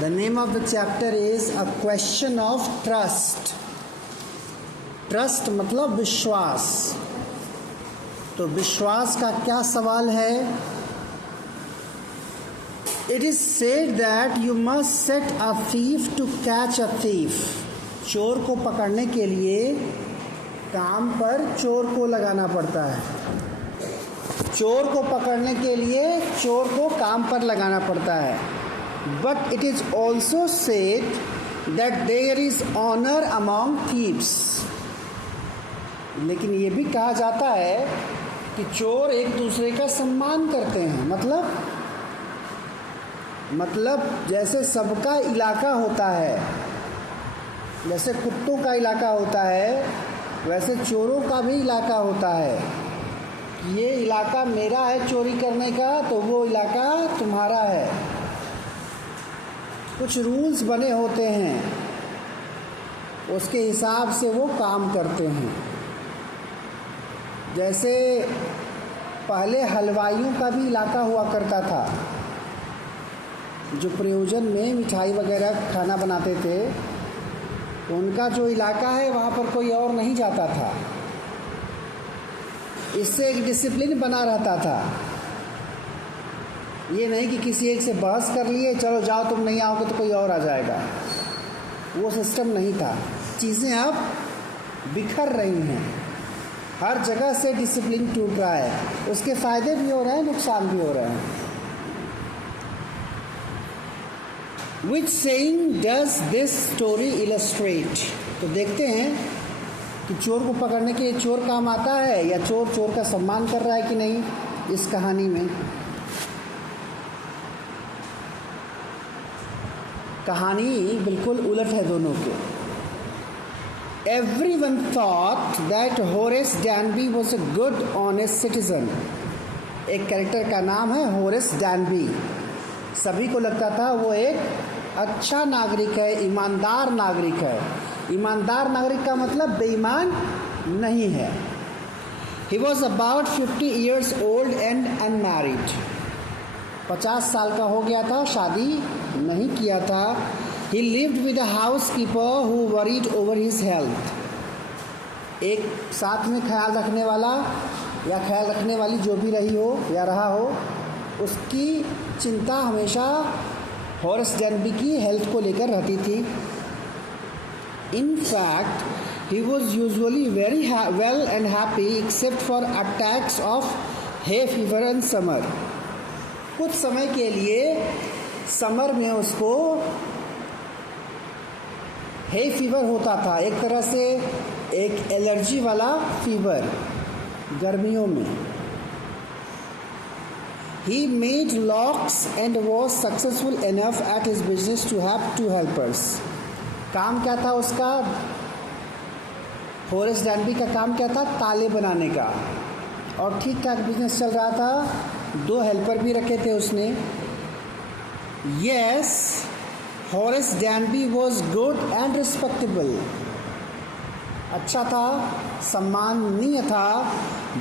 The name of the chapter is A Question of Trust. Trust मतलब विश्वास। तो विश्वास का क्या सवाल है? It is said that you must set a thief to catch a thief. चोर को पकड़ने के लिए काम पर चोर को लगाना पड़ता है। चोर को पकड़ने के लिए चोर को काम पर लगाना पड़ता है। But it is also said that there is honor among thieves. लेकिन ये भी कहा जाता है कि चोर एक दूसरे का सम्मान करते हैं। मतलब जैसे सबका इलाका होता है, जैसे कुत्तों का इलाका होता है, वैसे चोरों का भी इलाका होता है। ये इलाका मेरा है चोरी करने का, तो वो इलाका तुम्हारा है। कुछ रूल्स बने होते हैं, उसके हिसाब से वो काम करते हैं। जैसे पहले हलवाइयों का भी इलाका हुआ करता था, जो प्रयोजन में मिठाई वगैरह खाना बनाते थे, तो उनका जो इलाका है वहाँ पर कोई और नहीं जाता था। इससे एक डिसिप्लिन बना रहता था। ये नहीं कि किसी एक से बहस कर लिए, चलो जाओ तुम नहीं आओगे तो कोई और आ जाएगा, वो सिस्टम नहीं था। चीज़ें अब बिखर रही हैं, हर जगह से डिसिप्लिन टूट रहा है। उसके फ़ायदे भी हो रहे हैं, नुकसान भी हो रहे हैं। Which saying does this story illustrate? तो देखते हैं कि चोर को पकड़ने के लिए चोर काम आता है या चोर चोर का सम्मान कर रहा है कि नहीं इस कहानी में। कहानी बिल्कुल उलट है दोनों के। Everyone thought that Horace Danby was a good, honest citizen. एक कैरेक्टर का नाम है होरेस डैनबी। सभी को लगता था वो एक अच्छा नागरिक है, ईमानदार नागरिक है। ईमानदार नागरिक का मतलब बेईमान नहीं है। He was about 50 years old and unmarried. 50 साल का हो गया था, शादी नहीं किया था। He lived with a housekeeper who worried over his health. एक साथ में ख्याल रखने वाला या ख्याल रखने वाली जो भी रही हो या रहा हो, उसकी चिंता हमेशा होरेस डैनबी की हेल्थ को लेकर रहती थी। In fact, he was usually very well and happy except for attacks of hay fever in summer. कुछ समय के लिए समर में उसको हे फीवर होता था, एक तरह से एक एलर्जी वाला फीवर गर्मियों में। He made locks and was successful enough at his business to have 2 helpers. काम क्या था उसका? होरेस डैनबी का काम क्या था? ताले बनाने का। और ठीक ठाक बिजनेस चल रहा था। 2 हेल्पर भी रखे थे उसने। Yes, Horace Danby was good and respectable. अच्छा था, सम्माननीय था,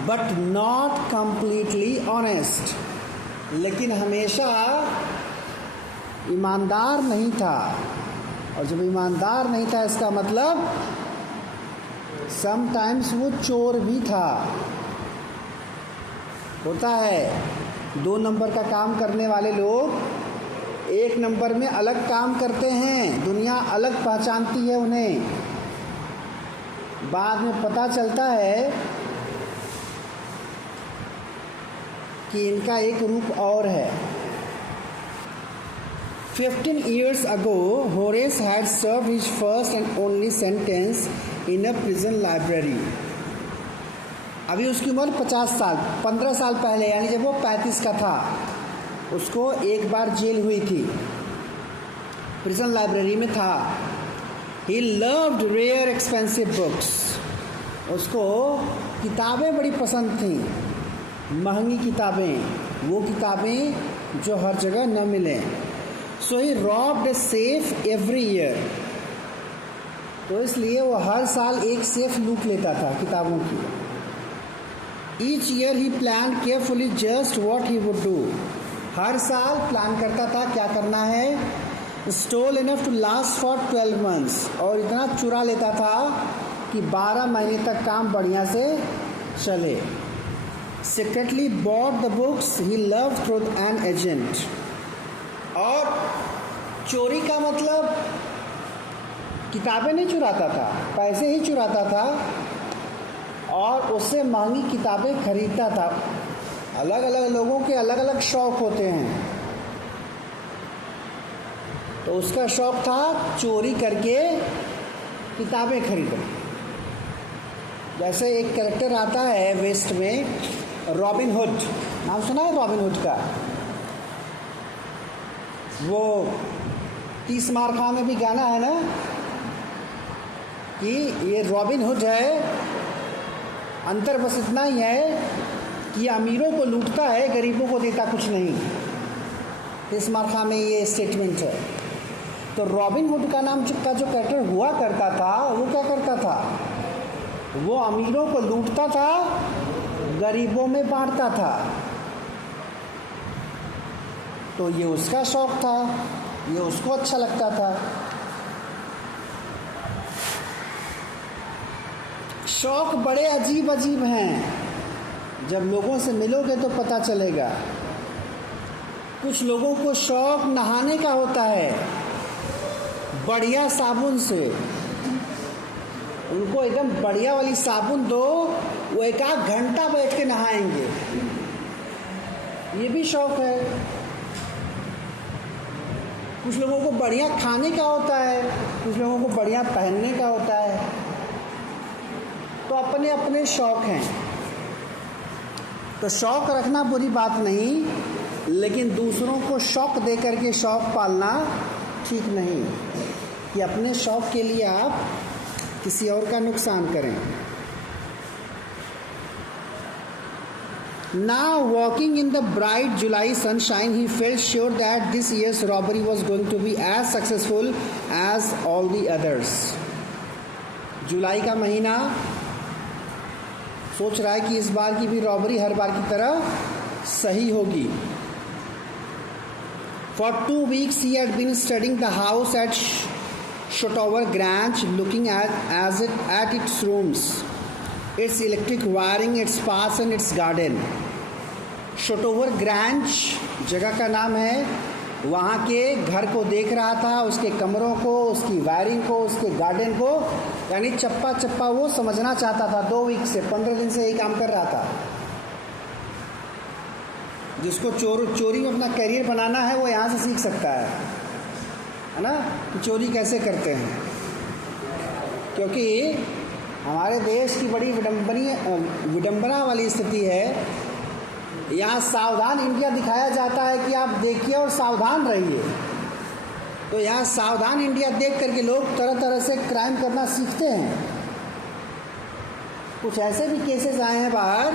but not completely honest. लेकिन हमेशा ईमानदार नहीं था। और जब ईमानदार नहीं था इसका मतलब समटाइम्स वो चोर भी था। होता है 2 नंबर का काम करने वाले लोग 1 नंबर में अलग काम करते हैं, दुनिया अलग पहचानती है उन्हें। बाद में पता चलता है कि इनका एक रूप और है। 15 years ago, Horace had served his first and only sentence in a prison library. अभी उसकी उम्र 50 साल, 15 साल पहले यानी जब वो 35 का था, उसको एक बार जेल हुई थी, प्रिजन लाइब्रेरी में था। He loved rare expensive books. उसको किताबें बड़ी पसंद थीं, महंगी किताबें, वो किताबें जो हर जगह न मिलें। So he robbed a safe every year. तो इसलिए वो हर साल एक सेफ लूट लेता था किताबों की। Each year he planned carefully just what he would do. हर साल प्लान करता था क्या करना है। Stole enough to last for 12 months, और इतना चुरा लेता था कि 12 महीने तक काम बढ़िया से चले। Secretly bought the books he love through an agent, और चोरी का मतलब किताबें नहीं चुराता था, पैसे ही चुराता था और उससे महंगी किताबें खरीदता था। अलग अलग लोगों के अलग अलग शौक़ होते हैं, तो उसका शौक़ था चोरी करके किताबें खरीदना। जैसे एक कैरेक्टर आता है वेस्ट में, रॉबिन हुड, नाम सुना है रॉबिन हुड का? वो 30 मार खा में भी गाना है ना कि ये रॉबिन हुड है, अंतर बस इतना ही है कि अमीरों को लूटता है, गरीबों को देता कुछ नहीं। 30 मार खा में ये स्टेटमेंट है। तो रॉबिन हुड का नाम का जो कैरेक्टर हुआ करता था, वो क्या करता था? वो अमीरों को लूटता था, गरीबों में बांटता था। तो ये उसका शौक़ था, ये उसको अच्छा लगता था। शौक़ बड़े अजीब अजीब हैं, जब लोगों से मिलोगे तो पता चलेगा। कुछ लोगों को शौक़ नहाने का होता है, बढ़िया साबुन से। उनको एकदम बढ़िया वाली साबुन दो, वो 1-8 घंटा बैठ के नहाएंगे। ये भी शौक़ है। कुछ लोगों को बढ़िया खाने का होता है, कुछ लोगों को बढ़िया पहनने का होता है। तो अपने अपने शौक़ हैं। तो शौक़ रखना बुरी बात नहीं, लेकिन दूसरों को शौक़ दे करके शौक़ पालना ठीक नहीं, कि अपने शौक़ के लिए आप किसी और का नुकसान करें। Now walking in the bright July sunshine, he felt sure that this year's robbery was going to be as successful as all the others. जुलाई का महीना, सोच रहा है कि इस बार की भी रॉबरी हर बार की तरह सही होगी। For 2 weeks he had been studying the house at Shotover Grange, looking at its rooms, its electric wiring, its paths and its garden. Shotover Grange जगह का नाम है। वहाँ के घर को देख रहा था, उसके कमरों को, उसकी वायरिंग को, उसके गार्डन को, यानी चप्पा चप्पा वो समझना चाहता था। 2 वीक से 15 दिन से यही काम कर रहा था। जिसको चोरी में अपना करियर बनाना है वो यहाँ से सीख सकता है ना, कि चोरी कैसे करते हैं। क्योंकि हमारे देश की बड़ी विडंबना वाली स्थिति है। यहाँ सावधान इंडिया दिखाया जाता है कि आप देखिए और सावधान रहिए। तो यहाँ सावधान इंडिया देख करके लोग तरह तरह से क्राइम करना सीखते हैं। कुछ ऐसे भी केसेस आए हैं बाहर,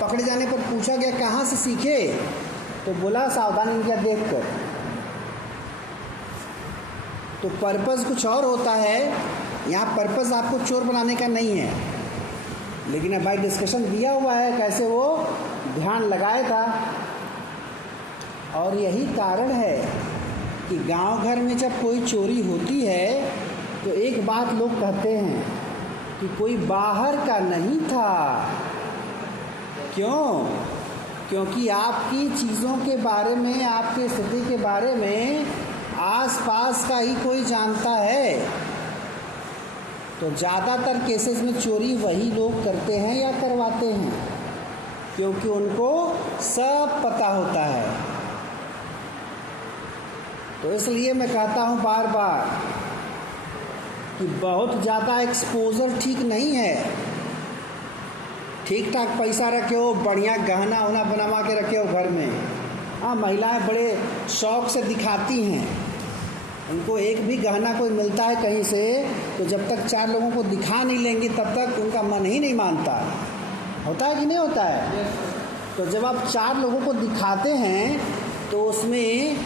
पकड़े जाने पर पूछा गया कहाँ से सीखे, तो बोला सावधान इंडिया देखकर। तो पर्पस कुछ और होता है, यहाँ पर्पस आपको चोर बनाने का नहीं है। लेकिन अब भाई डिस्कशन दिया हुआ है कैसे वो ध्यान लगाया था। और यही कारण है कि गांव घर में जब कोई चोरी होती है तो एक बात लोग कहते हैं कि कोई बाहर का नहीं था। क्यों? क्योंकि आपकी चीज़ों के बारे में, आपकी स्थिति के बारे में आसपास का ही कोई जानता है। तो ज़्यादातर केसेस में चोरी वही लोग करते हैं या करवाते हैं, क्योंकि उनको सब पता होता है। तो इसलिए मैं कहता हूँ बार बार कि बहुत ज़्यादा एक्सपोजर ठीक नहीं है। ठीक ठाक पैसा रखे हो, बढ़िया गहना वहना बनवा के रखे हो घर में। हाँ, महिलाएं बड़े शौक़ से दिखाती हैं। उनको एक भी गहना कोई मिलता है कहीं से, तो जब तक 4 लोगों को दिखा नहीं लेंगी तब तक उनका मन ही नहीं मानता। होता है कि नहीं होता है? तो जब आप 4 लोगों को दिखाते हैं तो उसमें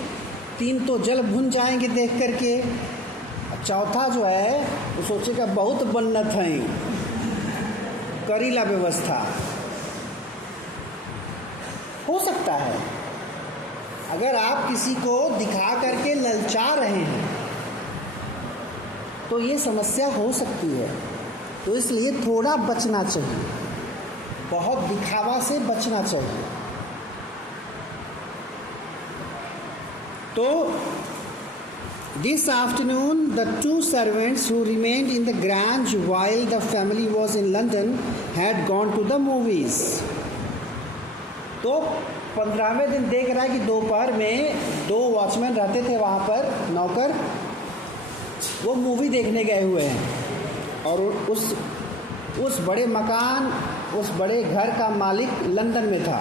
3 तो जल भुन जाएंगे देख करके, चौथा जो है वो सोचेगा बहुत बन्नत है, करीला व्यवस्था। हो सकता है अगर आप किसी को दिखा करके ललचा रहे हैं तो ये समस्या हो सकती है। तो इसलिए थोड़ा बचना चाहिए, बहुत दिखावा से बचना चाहिए। तो this afternoon the two servants who remained in the grange while the family was in London had gone to the movies. तो 15वें दिन देख रहा है कि दोपहर में 2 वॉचमैन रहते थे वहाँ पर, नौकर, वो मूवी देखने गए हुए हैं। और उस बड़े मकान, उस बड़े घर का मालिक लंदन में था।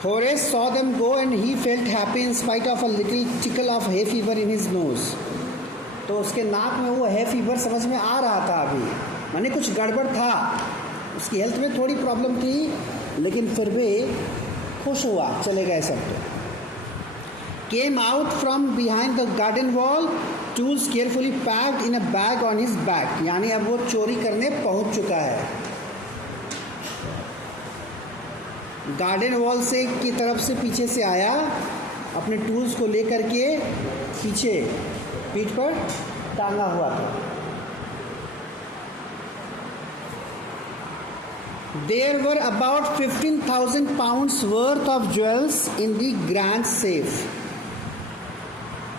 Horace saw them go and he felt happy in spite of a little tickle of hay fever in his nose. तो उसके नाक में वो है फीवर समझ में आ रहा था अभी, माने कुछ गड़बड़ था, उसकी हेल्थ में थोड़ी प्रॉब्लम थी, लेकिन फिर भी खुश हुआ, चले गए सब। तो came out from behind the garden wall, tools carefully packed in a bag on his back. यानी अब वो चोरी करने पहुंच चुका है। गार्डन वॉल से की तरफ से पीछे से आया, अपने टूल्स को लेकर के पीछे पीठ पर टांगा हुआ था। There were about 15,000 pounds worth of jewels in the grand safe.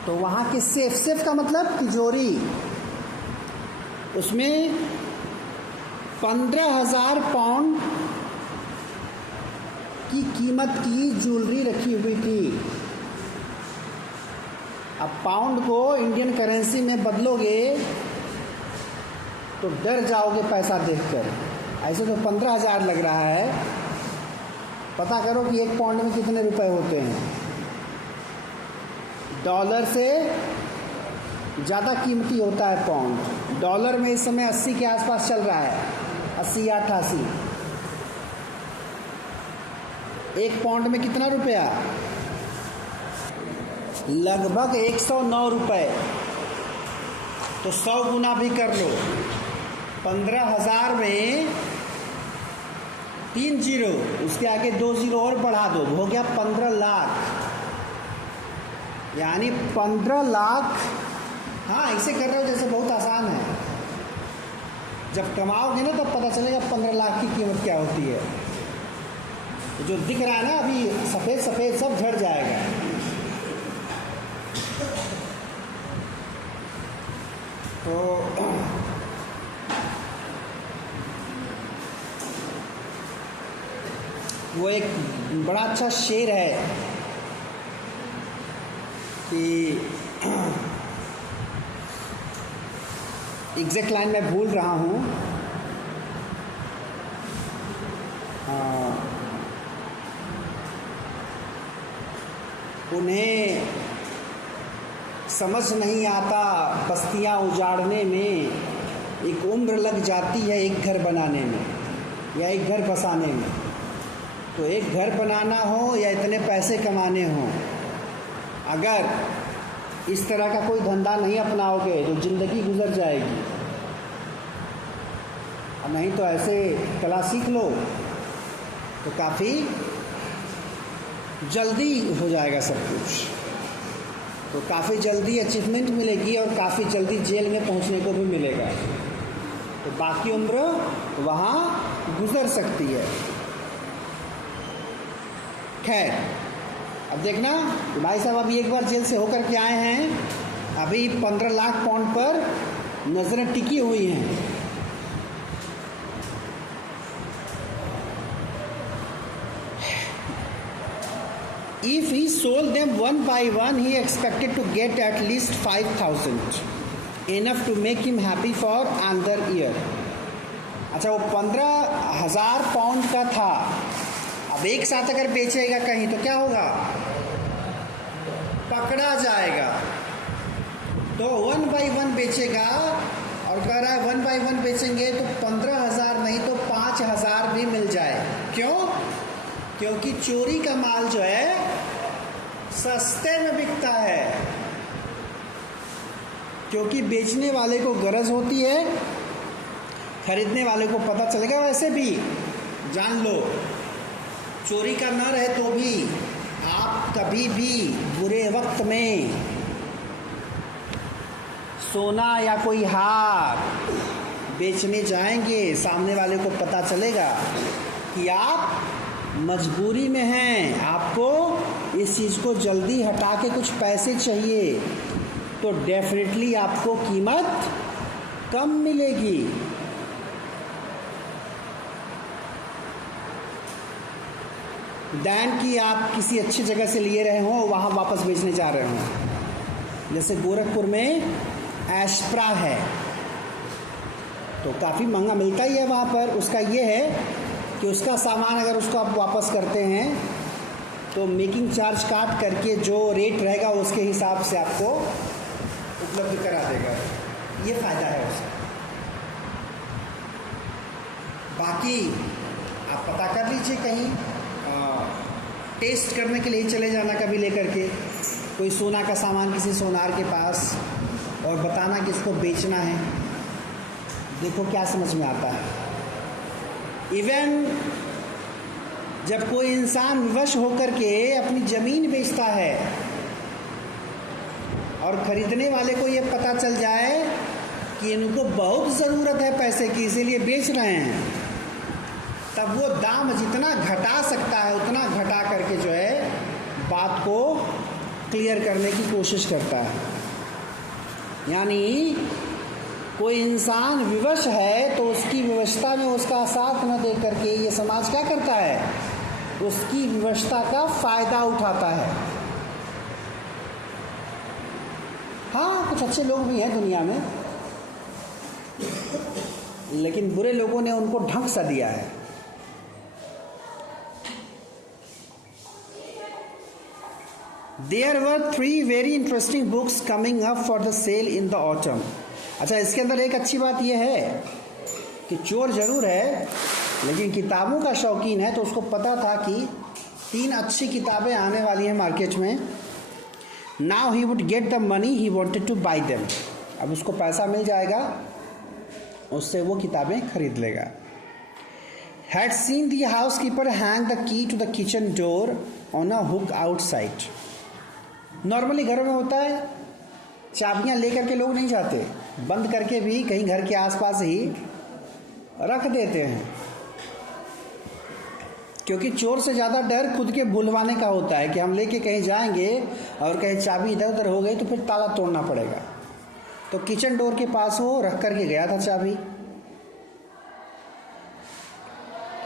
तो वहाँ के सेफ का मतलब तिजोरी, उसमें 15,000 पाउंड की कीमत की ज्वेलरी रखी हुई थी। अब पाउंड को इंडियन करेंसी में बदलोगे तो डर जाओगे पैसा देखकर। ऐसे तो 15,000 लग रहा है, पता करो कि 1 पाउंड में कितने रुपए होते हैं। डॉलर से ज़्यादा कीमती होता है पाउंड। डॉलर में इस समय 80 के आसपास चल रहा है, 80 या 88। 1 पाउंड में कितना रुपया? लगभग 109 रुपये। तो 100 गुना भी कर लो, 15,000 में 3 जीरो, उसके आगे 2 जीरो और बढ़ा दो, हो गया 15 लाख। यानी 15 लाख। हाँ, ऐसे कर रहे हो जैसे बहुत आसान है। जब कमाओगे ना तब पता चलेगा 15 लाख की कीमत क्या होती है। जो दिख रहा है ना अभी सफ़ेद सफ़ेद, सब झड़ जाएगा। तो वो एक बड़ा अच्छा शेर है कि एग्जैक्ट लाइन मैं भूल रहा हूँ। उन्हें समझ नहीं आता बस्तियाँ उजाड़ने में, एक उम्र लग जाती है एक घर बनाने में या एक घर बसाने में। तो एक घर बनाना हो या इतने पैसे कमाने हों, अगर इस तरह का कोई धंधा नहीं अपनाओगे तो ज़िंदगी गुजर जाएगी। और नहीं तो ऐसे कला सीख लो तो काफ़ी जल्दी हो जाएगा सब कुछ। तो काफ़ी जल्दी अचीवमेंट मिलेगी और काफ़ी जल्दी जेल में पहुंचने को भी मिलेगा। तो बाकी उम्र वहाँ गुजर सकती है। खैर, अब देखना भाई साहब अभी एक बार जेल से होकर के आए हैं, अभी 15 लाख पाउंड पर नज़रें टिकी हुई हैं। If he sold them one by one, he expected to get at least 5,000, enough to make him happy for another year. अच्छा, वो 15,000 पाउंड का था। अब एक साथ अगर बेचेगा कहीं तो क्या होगा? पकड़ा जाएगा। तो 1 by 1 बेचेगा और कह रहा है 1 by 1 बेचेंगे तो 15,000 नहीं तो 5,000 भी मिल जाए। क्यों? क्योंकि चोरी का माल जो है सस्ते में बिकता है, क्योंकि बेचने वाले को गरज होती है, खरीदने वाले को पता चलेगा। वैसे भी जान लो, चोरी का न रहे तो भी आप कभी भी बुरे वक्त में सोना या कोई हार बेचने जाएंगे, सामने वाले को पता चलेगा कि आप मजबूरी में हैं, आपको इस चीज़ को जल्दी हटा के कुछ पैसे चाहिए, तो डेफिनेटली आपको कीमत कम मिलेगी। दैन कि आप किसी अच्छी जगह से लिए रहे हों, वहाँ वापस बेचने जा रहे हों। जैसे गोरखपुर में एस्प्रा है, तो काफ़ी महंगा मिलता ही है वहाँ पर। उसका ये है कि उसका सामान अगर उसको आप वापस करते हैं तो मेकिंग चार्ज काट करके जो रेट रहेगा उसके हिसाब से आपको उपलब्ध करा देगा। ये फ़ायदा है उसका। बाकी आप पता कर लीजिए, कहीं टेस्ट करने के लिए चले जाना कभी लेकर के कोई सोना का सामान किसी सोनार के पास और बताना कि इसको बेचना है, देखो क्या समझ में आता है। इवन जब कोई इंसान विवश होकर के अपनी ज़मीन बेचता है और ख़रीदने वाले को ये पता चल जाए कि इनको बहुत ज़रूरत है पैसे की, इसीलिए बेच रहे हैं, तब वो दाम जितना घटा सकता है उतना घटा करके जो है बात को क्लियर करने की कोशिश करता है। यानी कोई इंसान विवश है तो उसकी विवशता में उसका साथ न दे करके ये समाज क्या करता है, उसकी विवशता का फ़ायदा उठाता है। हाँ, कुछ अच्छे लोग भी हैं दुनिया में, लेकिन बुरे लोगों ने उनको ढंग सा दिया है। There were 3 very interesting books coming up for the sale in the autumn. अच्छा, इसके अंदर एक अच्छी बात यह है कि चोर ज़रूर है लेकिन किताबों का शौकीन है, तो उसको पता था कि 3 अच्छी किताबें आने वाली हैं मार्केट में। Now he would get the money he wanted to buy them. अब उसको पैसा मिल जाएगा, उससे वो किताबें खरीद लेगा। Had seen the housekeeper hang the key to the kitchen door on a hook outside. Normally घरों में होता है, चाबियां लेकर के लोग नहीं जाते, बंद करके भी कहीं घर के आसपास ही रख देते हैं, क्योंकि चोर से ज़्यादा डर खुद के भूलवाने का होता है कि हम लेके कहीं जाएंगे और कहीं चाबी इधर उधर हो गई तो फिर ताला तोड़ना पड़ेगा। तो किचन डोर के पास वो रख करके गया था चाबी।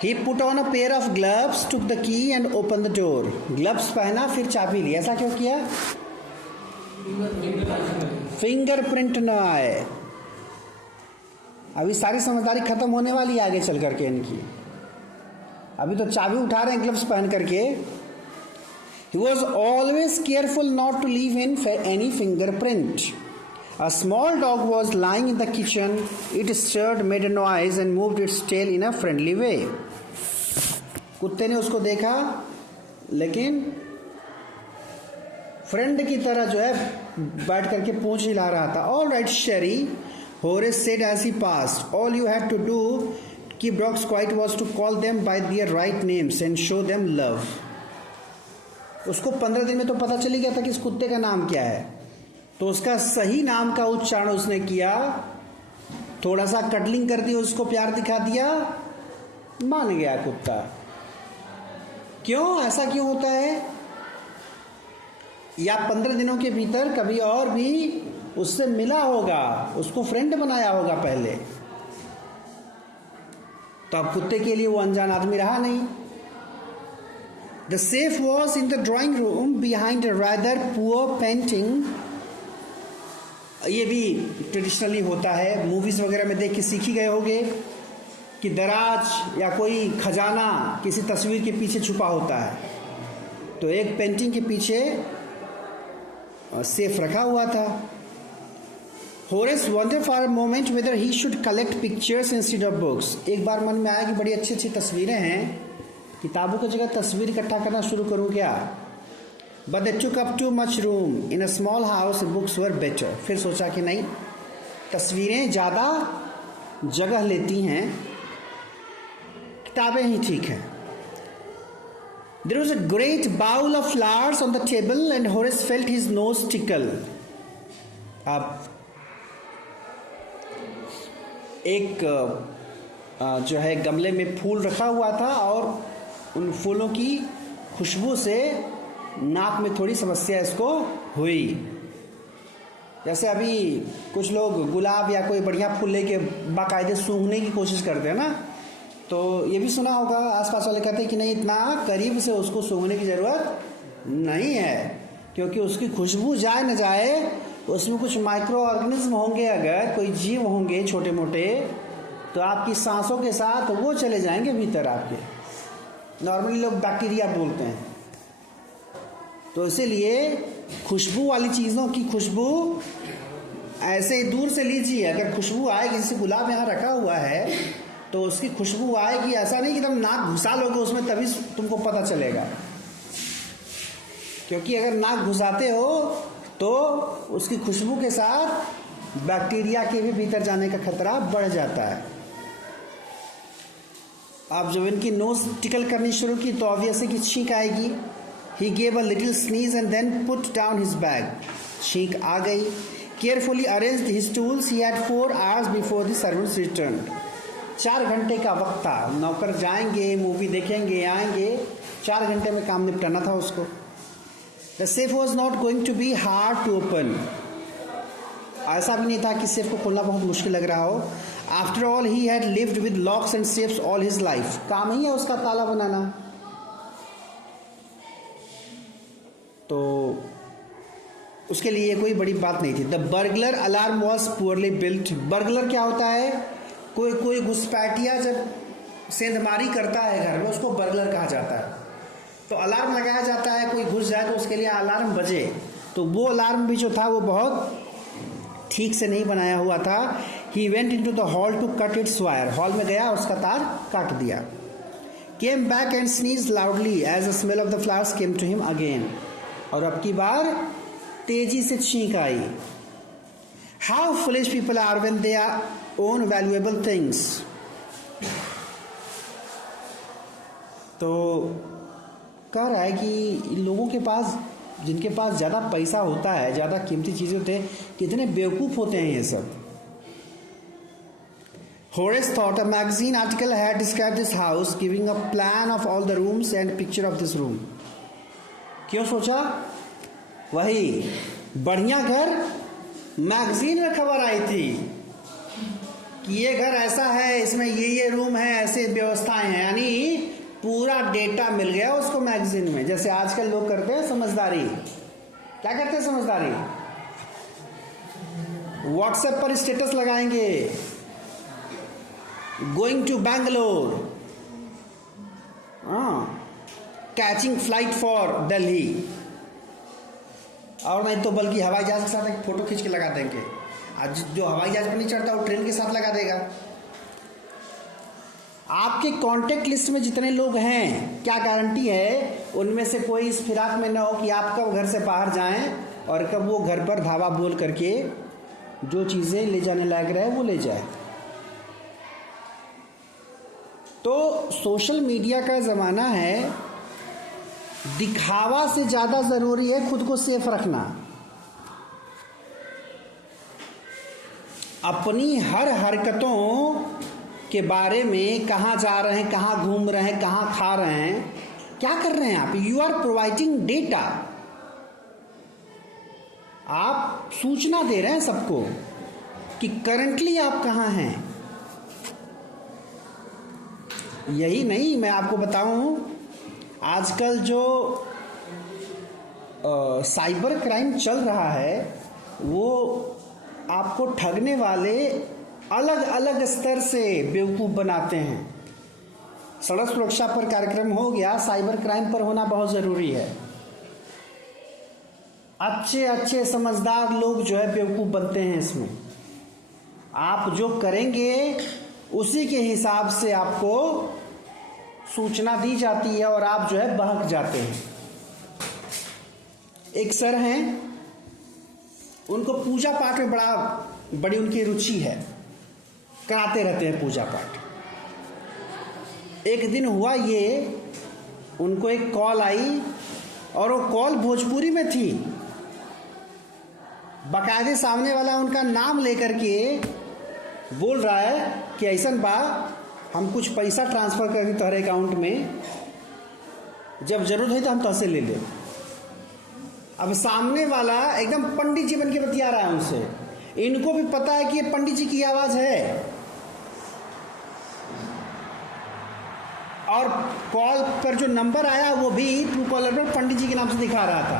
He put on a pair of gloves, took the key and opened the door. Gloves पहना फिर चाबी ली। ऐसा क्यों किया? फिंगरप्रिंट न आए। अभी सारी समझदारी खत्म होने वाली है आगे चल करके इनकी। अभी तो चाबी उठा रहे हैं ग्लव्स पहन करके। He was always careful not to leave in any fingerprint. A small dog was lying in the kitchen. It stirred, made a noise and moved its tail in a friendly way. कुत्ते ने उसको देखा लेकिन friend की तरह जो है बैठ करके पूंछ हिला रहा था। All right, Sherry, Horace said as he passed. All you had to do to keep dogs quiet was to call them by their right names and show them love. उसको 15 दिन में तो पता चली गया था कि इस कुत्ते का नाम क्या है, तो उसका सही नाम का उच्चारण उसने किया, थोड़ा सा कटलिंग कर दी, उसको प्यार दिखा दिया, मान गया कुत्ता। क्यों? ऐसा क्यों होता है? या 15 दिनों के भीतर कभी और भी उससे मिला होगा, उसको फ्रेंड बनाया होगा पहले, तो अब कुत्ते के लिए वो अनजान आदमी रहा नहीं। The safe was in the drawing room behind a rather poor painting. ये भी ट्रेडिशनली होता है, मूवीज़ वगैरह में देख के सीखी गए होंगे कि दराज या कोई खजाना किसी तस्वीर के पीछे छुपा होता है, तो एक पेंटिंग के पीछे सेफ रखा हुआ था। Horace wondered for a moment whether he should collect pictures instead of books. एक बार मन में आया कि बड़ी अच्छी अच्छी तस्वीरें हैं, किताबों की जगह तस्वीर इकट्ठा करना शुरू करूं क्या? But they took up too much room. In a small house, books were better. फिर सोचा कि नहीं, तस्वीरें ज़्यादा जगह लेती हैं, किताबें ही ठीक हैं। There was a great bowl of flowers on the table and Horace felt his nose tickle. अब एक जो है गमले में फूल रखा हुआ था और उन फूलों की खुशबू से नाक में थोड़ी समस्या इसको हुई। जैसे अभी कुछ लोग गुलाब या कोई बढ़िया फूल लेके बाकायदे सूंघने की कोशिश करते हैं ना, तो ये भी सुना होगा, आसपास वाले कहते हैं कि नहीं, इतना करीब से उसको सूंघने की ज़रूरत नहीं है, क्योंकि उसकी खुशबू जाए न जाए उसमें कुछ माइक्रो ऑर्गेनिज्म होंगे, अगर कोई जीव होंगे छोटे मोटे, तो आपकी सांसों के साथ वो चले जाएंगे भीतर आपके। नॉर्मली लोग बैक्टीरिया बोलते हैं। तो इसीलिए खुशबू वाली चीज़ों की खुशबू ऐसे ही दूर से लीजिए। अगर खुशबू आएगी, जैसे गुलाब यहाँ रखा हुआ है तो उसकी खुशबू आएगी, ऐसा नहीं कि तुम नाक घुसा लोगे उसमें तभी तुमको पता चलेगा, क्योंकि अगर नाक घुसाते हो तो उसकी खुशबू के साथ बैक्टीरिया के भी भीतर जाने का खतरा बढ़ जाता है। अब जब इनकी नोज टिकल करनी शुरू की तो ऑब्वियसली कि छींक आएगी। He gave a little sneeze and then put down his bag. छींक आ गई। Carefully arranged his tools. He had 4 hours before the servants return. 4 घंटे का वक्त था। नौकर जाएंगे, मूवी देखेंगे, आएंगे, 4 घंटे में काम निपटाना था उसको। The safe was not going to be hard to open. ऐसा भी नहीं था कि सेफ को खोलना बहुत मुश्किल लग रहा हो। After all he had lived with locks and safes all his life. काम ही है उसका ताला बनाना। तो उसके लिए कोई बड़ी बात नहीं थी। The burglar alarm was poorly built. Burglar क्या होता है? कोई घुसपैठिया जब सेंधमारी करता है घर में, उसको बर्गलर कहा जाता है। तो अलार्म लगाया जाता है, कोई घुस जाए तो उसके लिए अलार्म बजे। तो वो अलार्म भी जो था वो बहुत ठीक से नहीं बनाया हुआ था। He went into the hall to cut its wire. Hall में गया, उसका तार काट दिया। Came back and sneeze loudly as the smell of the flowers came to him again. और अब की बार तेजी से छींक आई। How foolish people are when they are own valuable things. तो कह रहा है कि लोगों के पास, जिनके पास ज़्यादा पैसा होता है, ज़्यादा कीमती चीज़ें होते हैं, कितने बेवकूफ़ होते हैं ये सब। Horace thought a magazine article had described this house, giving a plan of all the rooms and picture of this room. क्यों सोचा? वही बढ़िया घर, मैगजीन में खबर आई थी कि ये घर ऐसा है, इसमें ये रूम है, ऐसे व्यवस्थाएं हैं, यानी पूरा डेटा मिल गया उसको मैगजीन में। जैसे आजकल लोग करते हैं समझदारी। क्या करते हैं समझदारी? व्हाट्सएप पर स्टेटस लगाएंगे, going to Bangalore, catching flight for Delhi, और नहीं तो बल्कि हवाई जहाज के साथ एक फोटो खींच के लगा देंगे। आज जो हवाई जहाज पर नहीं चढ़ता वो ट्रेन के साथ लगा देगा। आपके कांटेक्ट लिस्ट में जितने लोग हैं, क्या गारंटी है उनमें से कोई इस फिराक में ना हो कि आप कब घर से बाहर जाएं और कब वो घर पर धावा बोल करके जो चीज़ें ले जाने लायक रहे वो ले जाए। तो सोशल मीडिया का ज़माना है, दिखावा से ज़्यादा ज़रूरी है खुद को सेफ रखना। अपनी हर हरकतों के बारे में, कहाँ जा रहे हैं, कहाँ घूम रहे हैं, कहाँ खा रहे हैं, क्या कर रहे हैं आप, यू आर प्रोवाइडिंग डेटा। आप सूचना दे रहे हैं सबको कि करंटली आप कहाँ हैं। यही नहीं, मैं आपको बताऊं, आजकल जो साइबर क्राइम चल रहा है वो आपको ठगने वाले अलग अलग स्तर से बेवकूफ़ बनाते हैं। सड़क सुरक्षा पर कार्यक्रम हो गया, साइबर क्राइम पर होना बहुत ज़रूरी है। अच्छे अच्छे समझदार लोग जो है बेवकूफ़ बनते हैं इसमें। आप जो करेंगे उसी के हिसाब से आपको सूचना दी जाती है और आप जो है बहक जाते हैं। एक सर हैं, उनको पूजा पाठ में बड़ी उनकी रुचि है, कराते रहते हैं पूजा पाठ। एक दिन हुआ ये, उनको एक कॉल आई और वो कॉल भोजपुरी में थी। बाकायदे सामने वाला उनका नाम लेकर के बोल रहा है कि ऐसा बा हम कुछ पैसा ट्रांसफ़र करें तुम्हारे अकाउंट में, जब जरूरत है तो हम तुमसे ले लें। अब सामने वाला एकदम पंडित जी बन के बतिया रहा है उनसे, इनको भी पता है कि ये पंडित जी की आवाज़ है, और कॉल पर जो नंबर आया वो भी ट्रू कॉलर पर पंडित जी के नाम से दिखा रहा था।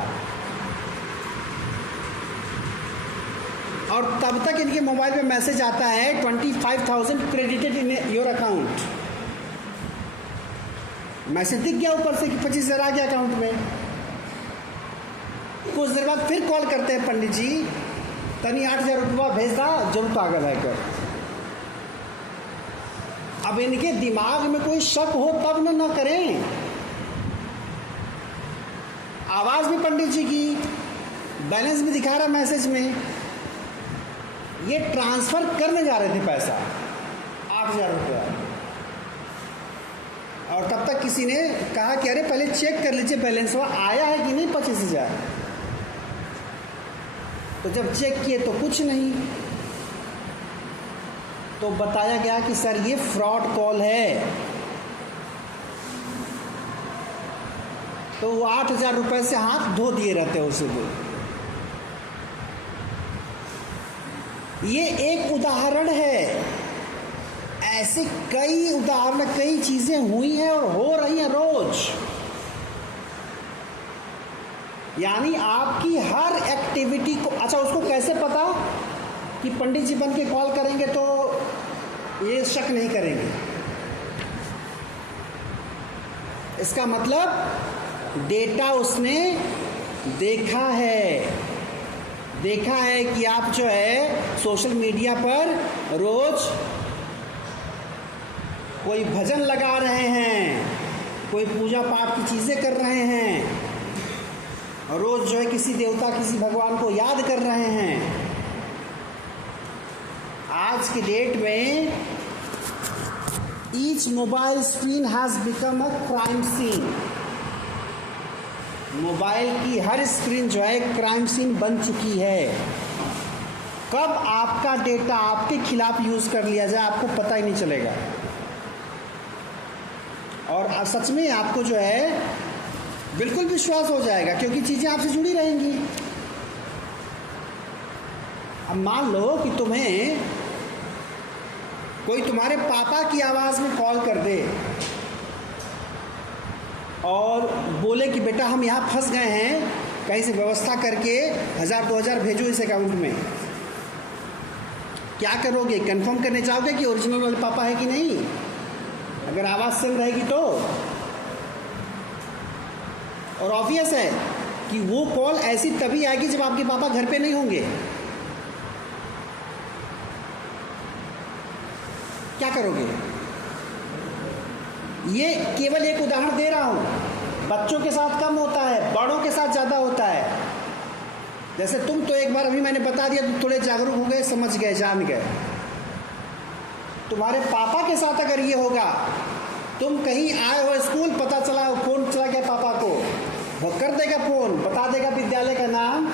और तब तक इनके मोबाइल पे मैसेज आता है 25,000 credited in your account. Message दिख गया ऊपर से कि 25,000 आ गया अकाउंट में। कुछ देर बाद फिर कॉल करते हैं पंडित जी, तनी 8,000 रुपया भेज दा, जरूर पागल है कर। अब इनके दिमाग में कोई शक हो तब ना करें। आवाज भी पंडित जी की, बैलेंस भी दिखा रहा मैसेज में। ये ट्रांसफर करने जा रहे थे पैसा 8,000 रुपया, और तब तक किसी ने कहा कि अरे पहले चेक कर लीजिए बैलेंस हुआ आया है कि नहीं 25,000। तो जब चेक किए तो कुछ नहीं, तो बताया गया कि सर ये फ्रॉड कॉल है। तो वो 8,000 रुपये से हाथ धो दिए रहते उसे वो। ये एक उदाहरण है, ऐसे कई उदाहरण, कई चीजें हुई हैं और हो रही हैं रोज। यानी आपकी हर एक्टिविटी को, अच्छा उसको कैसे पता कि पंडित जी बन के कॉल करेंगे तो ये शक नहीं करेंगे? इसका मतलब डेटा उसने देखा है कि आप जो है सोशल मीडिया पर रोज कोई भजन लगा रहे हैं, कोई पूजा पाठ की चीज़ें कर रहे हैं, रोज जो है किसी देवता किसी भगवान को याद कर रहे हैं। आज की डेट में each mobile screen has become a crime scene. Mobile की हर स्क्रीन जो है क्राइम सीन बन चुकी है। कब आपका डेटा आपके खिलाफ यूज कर लिया जाए आपको पता ही नहीं चलेगा, और सच में आपको जो है बिल्कुल विश्वास हो जाएगा, क्योंकि चीजें आपसे जुड़ी रहेंगी। अब मान लो कि तुम्हें कोई तुम्हारे पापा की आवाज में कॉल कर दे और बोले कि बेटा हम यहाँ फंस गए हैं, कहीं से व्यवस्था करके 1,000-2,000 भेजो इस अकाउंट में। क्या करोगे? कंफर्म करने चाहोगे कि ओरिजिनल वाले पापा है कि नहीं? अगर आवाज़ सेम रहेगी तो। और ऑब्वियस है कि वो कॉल ऐसी तभी आएगी जब आपके पापा घर पे नहीं होंगे। क्या करोगे? ये केवल एक उदाहरण दे रहा हूं। बच्चों के साथ कम होता है, बड़ों के साथ ज़्यादा होता है। जैसे तुम तो एक बार अभी मैंने बता दिया, तुम थोड़े जागरूक हो गए, समझ गए, जान गए। तुम्हारे पापा के साथ अगर ये होगा, तुम कहीं आए हो स्कूल, पता चला फोन चला गया पापा को, वो कर देगा फोन, बता देगा विद्यालय का नाम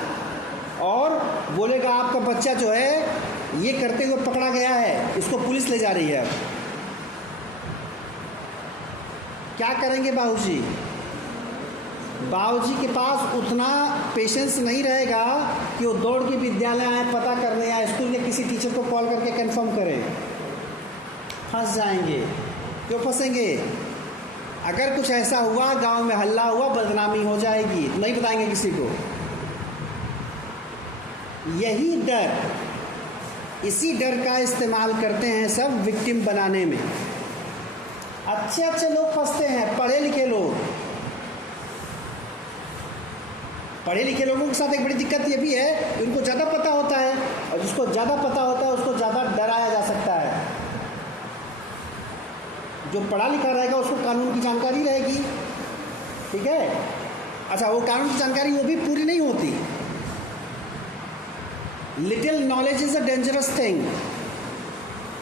और बोलेगा आपका बच्चा जो है ये करते हुए पकड़ा गया है, इसको पुलिस ले जा रही है। क्या करेंगे बाबूजी? बाबूजी के पास उतना पेशेंस नहीं रहेगा कि वो दौड़ के विद्यालय आए, पता करने या स्कूल के किसी टीचर को कॉल करके कंफर्म करें। फंस जाएंगे। क्यों फंसेंगे? अगर कुछ ऐसा हुआ, गांव में हल्ला हुआ, बदनामी हो जाएगी, तो नहीं बताएंगे किसी को। यही डर, इसी डर का इस्तेमाल करते हैं सब विक्टिम बनाने में। अच्छे अच्छे लोग फंसते हैं, पढ़े लिखे लोग। पढ़े लिखे लोगों के साथ एक बड़ी दिक्कत ये भी है, उनको ज़्यादा पता होता है, और जिसको ज़्यादा पता होता है उसको ज़्यादा डराया जा सकता है। जो पढ़ा लिखा रहेगा उसको कानून की जानकारी रहेगी, ठीक है। अच्छा, वो कानून की जानकारी वो भी पूरी नहीं होती। Little knowledge is a dangerous thing.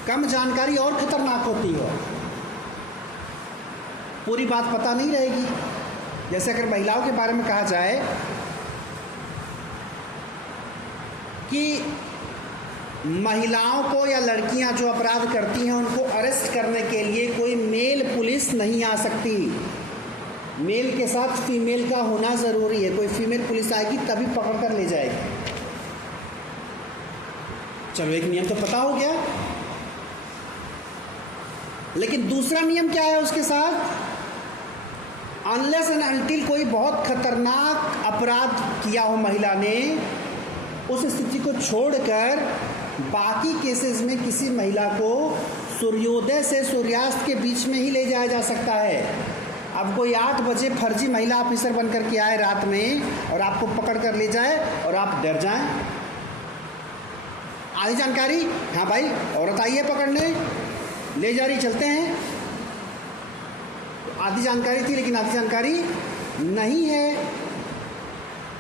कम जानकारी और खतरनाक होती है, पूरी बात पता नहीं रहेगी। जैसे अगर महिलाओं के बारे में कहा जाए कि महिलाओं को या लड़कियां जो अपराध करती हैं उनको अरेस्ट करने के लिए कोई मेल पुलिस नहीं आ सकती। मेल के साथ फीमेल का होना ज़रूरी है। कोई फीमेल पुलिस आएगी तभी पकड़ कर ले जाएगी। चलो एक नियम तो पता हो गया, लेकिन दूसरा नियम क्या है उसके साथ? अनलेस एंड अनटिल कोई बहुत खतरनाक अपराध किया हो महिला ने, उस स्थिति को छोड़कर बाकी केसेस में किसी महिला को सूर्योदय से सूर्यास्त के बीच में ही ले जाया जा सकता है। अब कोई 8 बजे फर्जी महिला ऑफिसर बनकर के आए रात में और आपको पकड़ कर ले जाए और आप डर जाएं। आधी जानकारी, हाँ भाई औरत आई है पकड़ने, ले जा रही, चलते हैं। आधी जानकारी थी, लेकिन आधी जानकारी नहीं है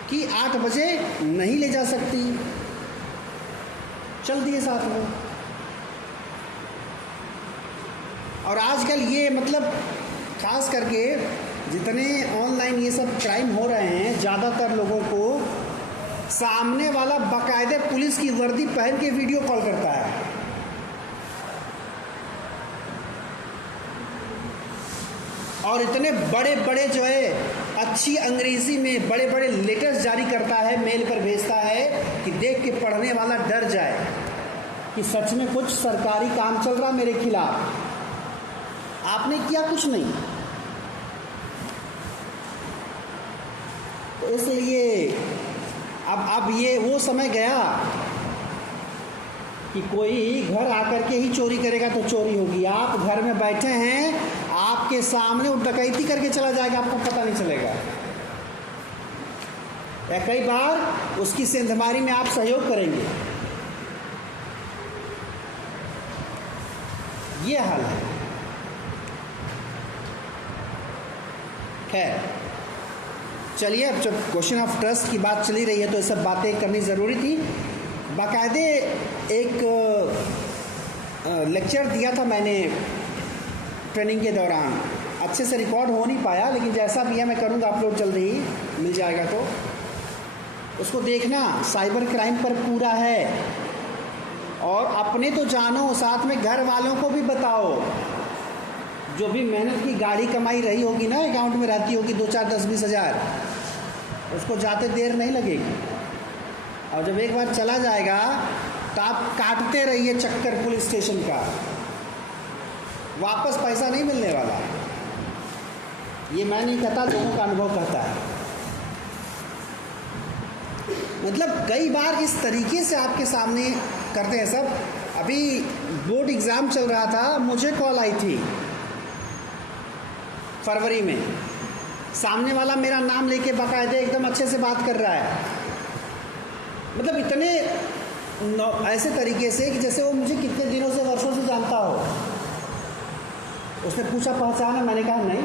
कि 8 बजे नहीं ले जा सकती, चल दिए साथ में। और आजकल ये मतलब खास करके जितने ऑनलाइन ये सब क्राइम हो रहे हैं, ज़्यादातर लोगों को सामने वाला बाकायदे पुलिस की वर्दी पहन के वीडियो कॉल करता है। और इतने बड़े बड़े जो है अच्छी अंग्रेजी में बड़े बड़े लेटर्स जारी करता है, मेल पर भेजता है कि देख के पढ़ने वाला डर जाए कि सच में कुछ सरकारी काम चल रहा मेरे खिलाफ। आपने किया कुछ नहीं। तो इसलिए अब ये वो समय गया कि कोई घर आकर के ही चोरी करेगा तो चोरी होगी। आप घर में बैठे हैं, आपके सामने वो डकैती करके चला जाएगा, आपको पता नहीं चलेगा। या कई बार उसकी सेंधमारी में आप सहयोग करेंगे। ये हाल है। खैर चलिए, अब जब क्वेश्चन ऑफ ट्रस्ट की बात चली रही है तो ये सब बातें करनी ज़रूरी थी। बाकायदे एक लेक्चर दिया था मैंने ट्रेनिंग के दौरान, अच्छे से रिकॉर्ड हो नहीं पाया, लेकिन जैसा भी है मैं करूँगा, अपलोड जल्दी ही मिल जाएगा तो उसको देखना। साइबर क्राइम पर पूरा है। और अपने तो जानो, साथ में घर वालों को भी बताओ। जो भी मेहनत की गाड़ी कमाई रही होगी ना, अकाउंट में रहती होगी 2, 4, 10, 20 हज़ार, उसको जाते देर नहीं लगेगी। और जब एक बार चला जाएगा तो आप काटते रहिए चक्कर पुलिस स्टेशन का, वापस पैसा नहीं मिलने वाला। ये मैं नहीं कहता, लोगों का अनुभव कहता है। मतलब कई बार इस तरीके से आपके सामने करते हैं सब। अभी बोर्ड एग्ज़ाम चल रहा था, मुझे कॉल आई थी फरवरी में। सामने वाला मेरा नाम लेके बाकायदे एकदम अच्छे से बात कर रहा है, मतलब इतने ऐसे तरीके से कि जैसे वो मुझे कितने दिनों से, वर्षों से जानता हो। उसने पूछा पहचान है? मैंने कहा नहीं।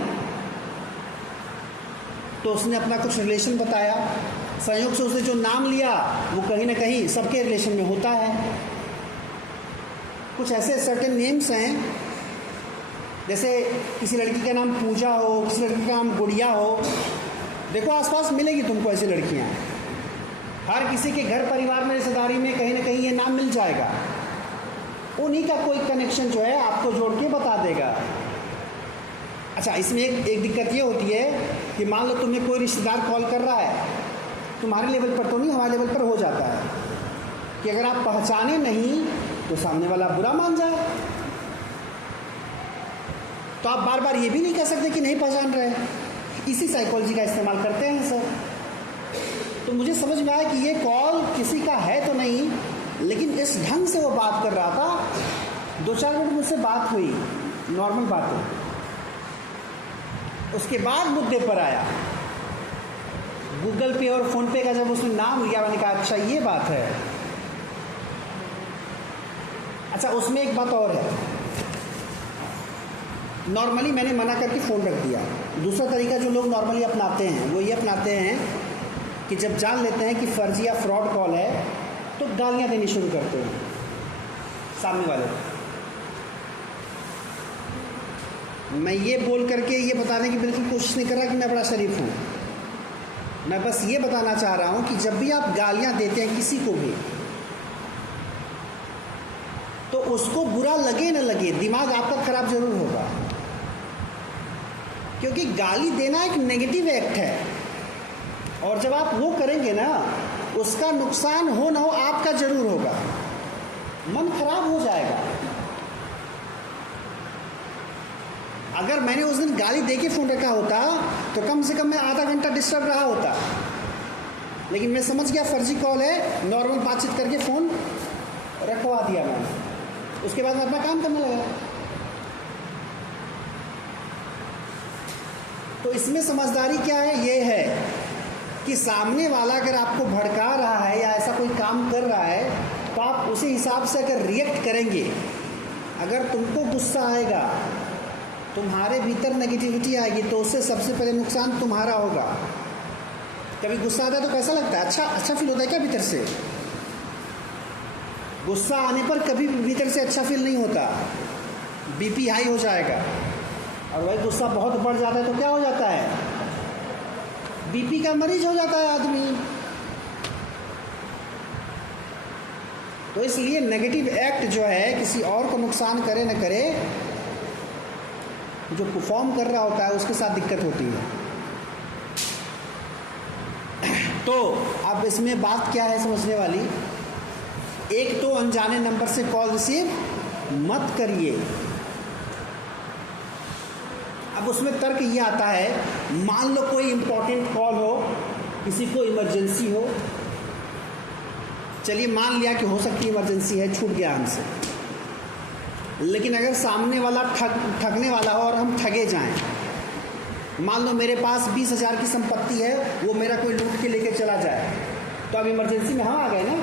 तो उसने अपना कुछ रिलेशन बताया। संयोग से उसने जो नाम लिया वो कहीं ना कहीं सबके रिलेशन में होता है। कुछ ऐसे सर्टेन नेम्स हैं, जैसे किसी लड़की का नाम पूजा हो, किसी लड़की का नाम गुड़िया हो। देखो आसपास मिलेगी तुमको ऐसी लड़कियां। हर किसी के घर परिवार में, रिश्तेदारी में कहीं ना कहीं ये नाम मिल जाएगा। उन्हीं का कोई कनेक्शन जो है आपको जोड़ के बता देगा। अच्छा, इसमें एक दिक्कत ये होती है कि मान लो तुम्हें कोई रिश्तेदार कॉल कर रहा है, तुम्हारे लेवल पर तो नहीं, हमारे लेवल पर हो जाता है कि अगर आप पहचाने नहीं तो सामने वाला बुरा मान जाए। तो आप बार बार ये भी नहीं कह सकते कि नहीं पहचान रहे। इसी साइकोलॉजी का इस्तेमाल करते हैं सर। तो मुझे समझ में आया कि ये कॉल किसी का है तो नहीं, लेकिन इस ढंग से वो बात कर रहा था। 2-4 मिनट मुझसे बात हुई, नॉर्मल बात है। उसके बाद मुद्दे पर आया गूगल पे और फ़ोन पे का। जब उसने नाम लिया, मैंने कहा अच्छा ये बात है। अच्छा, उसमें एक बात और है, नॉर्मली मैंने मना करके फ़ोन रख दिया। दूसरा तरीका जो लोग नॉर्मली अपनाते हैं वो ये अपनाते हैं कि जब जान लेते हैं कि फर्जी या फ्रॉड कॉल है तो गालियाँ देनी शुरू करते हैं सामने वाले को। मैं ये बोल करके ये बताने की बिल्कुल कोशिश नहीं कर रहा कि मैं बड़ा शरीफ हूँ। मैं बस ये बताना चाह रहा हूँ कि जब भी आप गालियाँ देते हैं किसी को भी, तो उसको बुरा लगे न लगे, दिमाग आपका खराब जरूर होगा, क्योंकि गाली देना एक नेगेटिव एक्ट है, और जब आप वो करेंगे ना, उसका नुकसान हो ना हो आपका जरूर होगा, मन खराब हो जाएगा। अगर मैंने उस दिन गाली दे के फ़ोन रखा होता तो कम से कम मैं आधा घंटा डिस्टर्ब रहा होता, लेकिन मैं समझ गया फर्जी कॉल है, नॉर्मल बातचीत करके फ़ोन रखवा दिया मैंने। उसके बाद मैं अपना काम करने लगा। तो इसमें समझदारी क्या है? ये है कि सामने वाला अगर आपको भड़का रहा है या ऐसा कोई काम कर रहा है, तो आप उसी हिसाब से अगर रिएक्ट करेंगे, अगर तुमको गुस्सा आएगा, तुम्हारे भीतर नेगेटिविटी आएगी, तो उससे सबसे पहले नुकसान तुम्हारा होगा। कभी गुस्सा आता है तो कैसा लगता है? अच्छा फील होता है क्या भीतर से? गुस्सा आने पर कभी भीतर से अच्छा फील नहीं होता, बीपी हाई हो जाएगा। और वही गुस्सा बहुत बढ़ जाता है तो क्या हो जाता है? बीपी का मरीज हो जाता है आदमी। तो इसलिए नेगेटिव एक्ट जो है, किसी और को नुकसान करे न करे, जो परफॉर्म कर रहा होता है उसके साथ दिक्कत होती है। तो अब इसमें बात क्या है समझने वाली? एक तो अनजाने नंबर से कॉल रिसीव मत करिए। अब उसमें तर्क ये आता है, मान लो कोई इंपॉर्टेंट कॉल हो, किसी को इमरजेंसी हो, चलिए मान लिया कि हो सकती है इमरजेंसी है, छूट गया हमसे, लेकिन अगर सामने वाला ठगने वाला हो और हम ठगे जाएं, मान लो मेरे पास 20,000 की संपत्ति है, वो मेरा कोई लूट के लेके चला जाए, तो अब इमरजेंसी में हम आ गए ना।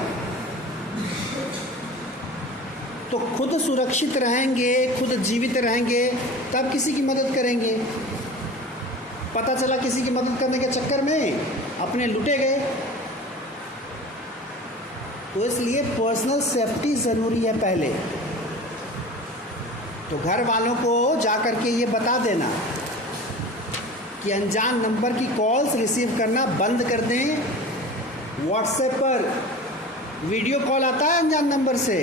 तो खुद सुरक्षित रहेंगे, खुद जीवित रहेंगे, तब किसी की मदद करेंगे। पता चला किसी की मदद करने के चक्कर में अपने लुटे गए। तो इसलिए पर्सनल सेफ्टी ज़रूरी है पहले। तो घर वालों को जा कर के ये बता देना कि अनजान नंबर की कॉल्स रिसीव करना बंद कर दें। व्हाट्सएप पर वीडियो कॉल आता है अनजान नंबर से,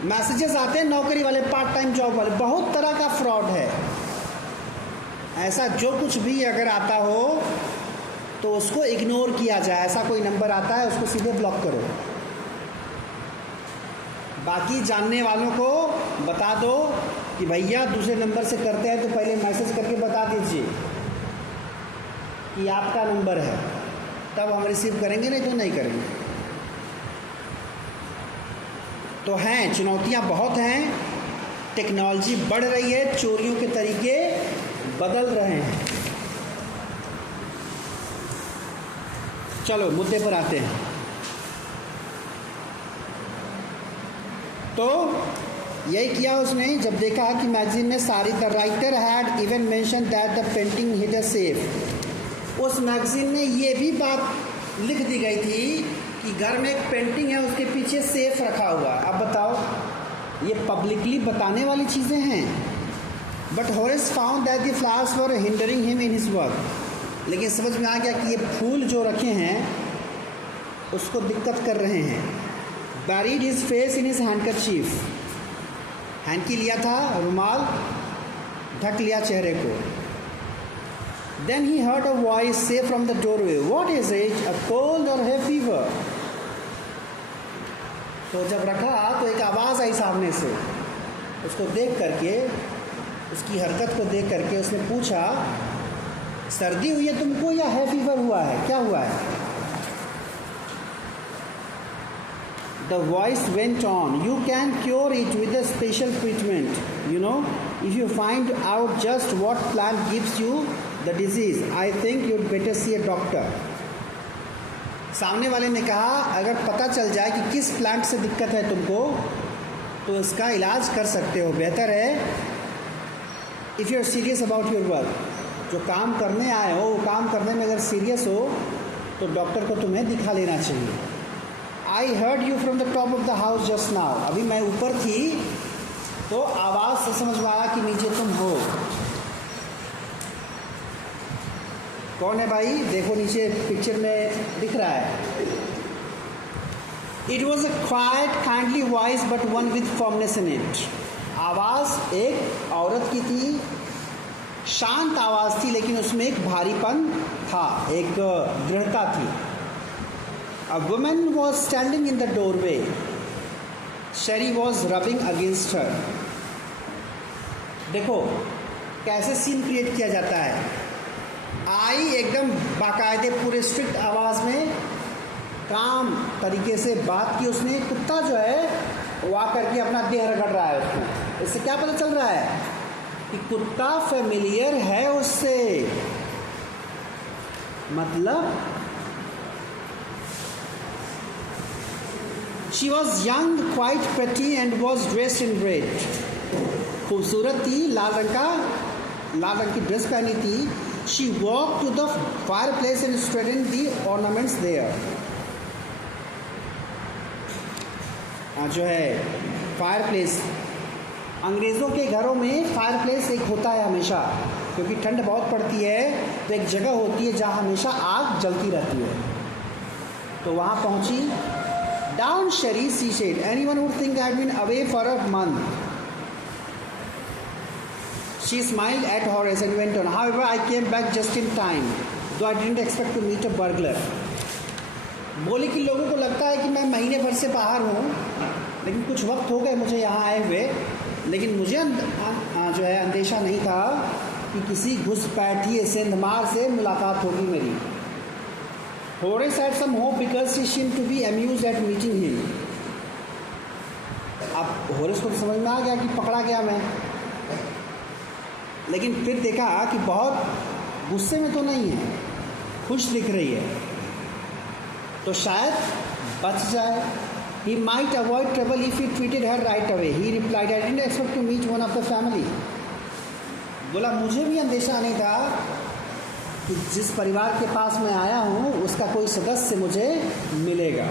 मैसेजेस आते हैं नौकरी वाले, पार्ट टाइम जॉब वाले, बहुत तरह का फ्रॉड है। ऐसा जो कुछ भी अगर आता हो तो उसको इग्नोर किया जाए। ऐसा कोई नंबर आता है उसको सीधे ब्लॉक करो। बाकी जानने वालों को बता दो कि भैया दूसरे नंबर से करते हैं तो पहले मैसेज करके बता दीजिए कि आपका नंबर है, तब हम रिसीव करेंगे, नहीं तो नहीं करेंगे। तो हैं, चुनौतियां बहुत हैं, टेक्नोलॉजी बढ़ रही है, चोरियों के तरीके बदल रहे हैं। चलो मुद्दे पर आते हैं। तो यही किया उसने जब देखा कि मैगजीन में sorry the writer had even mention that the painting hid a safe. उस मैगजीन में ये भी बात लिख दी गई थी कि घर में एक पेंटिंग है, उसके पीछे सेफ रखा हुआ है। अब बताओ, ये पब्लिकली बताने वाली चीज़ें हैं। But Horace found that the flowers were hindering him in his work. लेकिन समझ में आ गया कि ये फूल जो रखे हैं उसको दिक्कत कर रहे हैं। Buried his face in his handkerchief, hanky लिया था, रुमाल ढक लिया चेहरे को। Then he heard a voice say from the doorway, "What is it? A cold or hay fever?" तो जब रखा तो एक आवाज़ आई सामने से। उसको देख करके, उसकी हरकत को देख करके उसने पूछा, सर्दी हुई है तुमको या है फीवर हुआ है, क्या हुआ है? The voice went on, "You can cure it with a special treatment. You know, if you find out just what plant gives you the disease, I think you'd better see a doctor." सामने वाले ने कहा, अगर पता चल जाए कि किस प्लांट से दिक्कत है तुमको, तो इसका इलाज कर सकते हो। बेहतर है if you are serious about your work, जो काम करने आए हो वो काम करने में अगर सीरियस हो तो डॉक्टर को तुम्हें दिखा लेना चाहिए। I heard you from the top of the house just now. अभी मैं ऊपर थी तो आवाज़ से समझ में आया कि नीचे तुम हो। कौन है भाई? देखो नीचे पिक्चर में दिख रहा है। It was a quiet, kindly voice, but one with firmness in it. आवाज़ एक औरत की थी, शांत आवाज़ थी, लेकिन उसमें एक भारीपन था, एक दृढ़ता थी. A woman was standing in the doorway. Sherry was rubbing against her. देखो कैसे सीन क्रिएट किया जाता है. आई एकदम बाकायदे पूरे स्ट्रिक्ट आवाज़ में काम तरीके से बात की उसने. कुत्ता जो है वो आकर के अपना देह रगड़ रहा है उसको. इससे क्या पता चल रहा है कि कुत्ता फेमिलियर है उससे. मतलब she was young, quite pretty and was dressed in red. खूबसूरत थी, लाल रंग की ड्रेस पहनी थी. She walk to the fire place and straightened the ornaments there. जो है फायर प्लेस, अंग्रेज़ों के घरों में फायर प्लेस एक होता है हमेशा, क्योंकि ठंड बहुत पड़ती है तो एक जगह होती है जहाँ हमेशा आग जलती रहती है. तो वहाँ पहुँची. Dawn Sherry she said, anyone would think I had been away for a month. She smiled at Horace and went on. However, I came back just in time, though I didn't expect to meet a burglar. बोली कि लोगों को लगता है कि मैं महीने भर से बाहर हूँ, लेकिन कुछ वक्त हो गए मुझे यहाँ आए हुए, लेकिन मुझे जो है अंदेशा नहीं था कि किसी घुसपैठिए सेंधमार से मुलाकात होगी मेरी. Horace had some hope because she seemed to be amused at meeting him. अब होरेस को समझ में आ गया कि पकड़ा गया मैं, लेकिन फिर देखा कि बहुत गुस्से में तो नहीं है, खुश दिख रही है, तो शायद बच जाए. He might avoid trouble if he treated her right away. He replied, I didn't expect to meet one of the family. बोला मुझे भी अंदेशा नहीं था कि जिस परिवार के पास मैं आया हूँ उसका कोई सदस्य मुझे मिलेगा.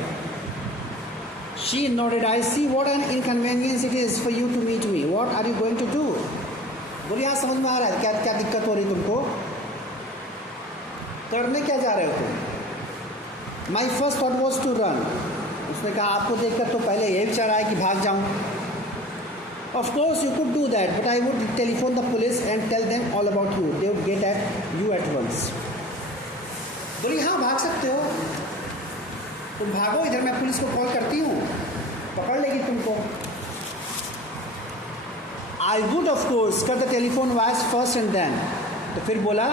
She nodded. I see what an inconvenience it is for you to meet me. What are you going to do? बोली हाँ समझ में आ रहा है क्या क्या दिक्कत हो रही तुमको, करने क्या जा रहे हो तुम. My first thought was to run. उसने कहा आपको देखकर तो पहले यही विचार आया कि भाग जाऊं. Of course you could do that, but I would telephone the police and tell them all about you. They would get at you at once. बोली हाँ भाग सकते हो, तुम भागो इधर, मैं पुलिस को कॉल करती हूँ, पकड़ लेगी तुमको. I would of course cut the telephone wires first and then. तो फिर बोला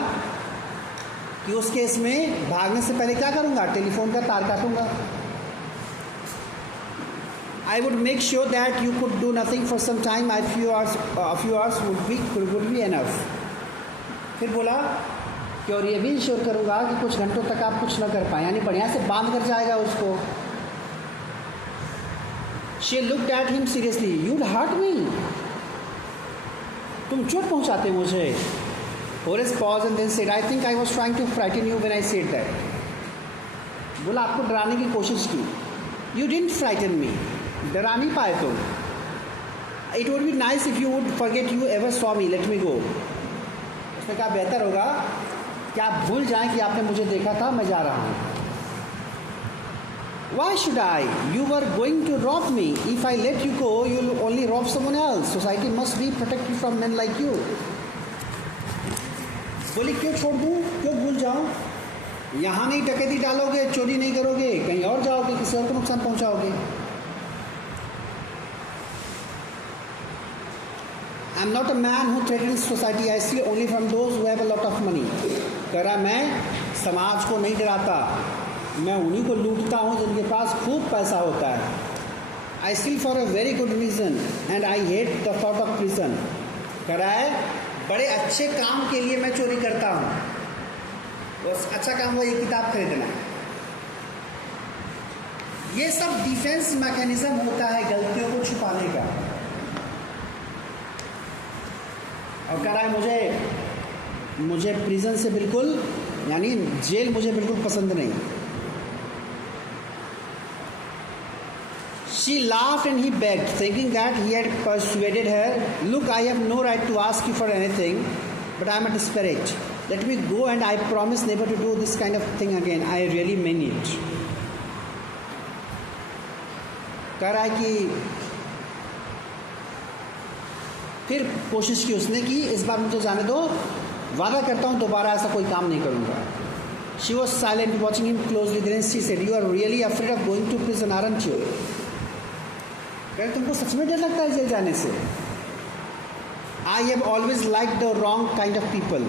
कि उस केस में भागने से पहले क्या करूँगा, टेलीफोन का तार काटूँगा. I would make sure that you could do nothing for some time. A few hours would be enough. फिर बोला कि और ये भी इंश्योर करूँगा कि कुछ घंटों तक आप कुछ ना कर पाए, यानी बढ़िया से बांध कर जाएगा उसको. She looked at him seriously. You'd hurt me. तुम चोट पहुंचाते मुझे. Horace paused and then said, I think I was trying to frighten you when I said that. बोला आपको डराने की कोशिश की. You didn't frighten me. डरा नहीं पाए तुम. It would be nice if you would forget you ever saw me. Let me go. उसने कहा बेहतर होगा कि आप भूल जाएं कि आपने मुझे देखा था, मैं जा रहा हूँ. Why should I? You were going to rob me. If I let you go, you'll only rob someone else. Society must be protected from men like you. बोली क्यों छोड़ दूँ, क्यों भूल जाऊँ. यहाँ नहीं डकैती डालोगे, चोरी नहीं करोगे, कहीं और जाओगे, किसी और को नुकसान पहुँचाओगे. I'm not a man who threatens society. I steal only from those who have a lot of money. कह रहा मैं समाज को नहीं डराता, मैं उन्हीं को लूटता हूँ जिनके पास खूब पैसा होता है. I steal for a very good reason and I hate the thought of prison. कह रहा है बड़े अच्छे काम के लिए मैं चोरी करता हूँ. बस अच्छा काम हुआ ये किताब खरीदना. ये सब डिफेंस मैकेनिज्म होता है गलतियों को छुपाने का. और कह रहा है मुझे प्रिजन से बिल्कुल, यानी जेल मुझे बिल्कुल पसंद नहीं. She laughed and he begged, thinking that he had persuaded her. Look, I have no right to ask you for anything, but I am desperate. Let me go and I promise never to do this kind of thing again. I really mean it. कह रहा है कि फिर कोशिश की उसने कि इस बार मुझे जाने दो, वादा करता हूँ दोबारा ऐसा कोई काम नहीं करूँगा। She was silent watching him closely, then she said, you are really afraid of going to prison aren't you? कह तुमको सच में डर लगता है जेल जाने से? I have always like the wrong kind of people.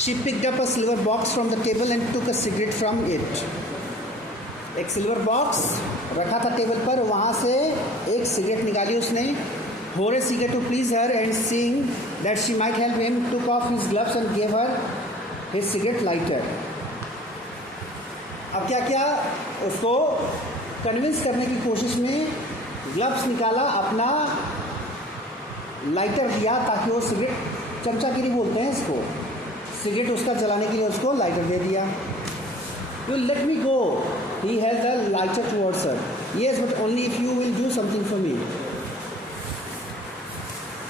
She picked up a silver box from the table and took a cigarette from it. एक silver box रखा था टेबल पर, वहाँ से एक सिगरेट निकाली उसने। Horace eager to please her and seeing that she might help him took off his gloves and gave her his cigarette lighter। अब क्या क्या उसको कन्विंस करने की कोशिश में ग्लव्स निकाला, अपना लाइटर दिया ताकि वो सिगरेट, चमचागिरी बोलते हैं इसको, सिगरेट उसका जलाने के लिए उसको लाइटर दे दिया। You let me go. He held the lighter towards her. Yes, but only if you will do something for me.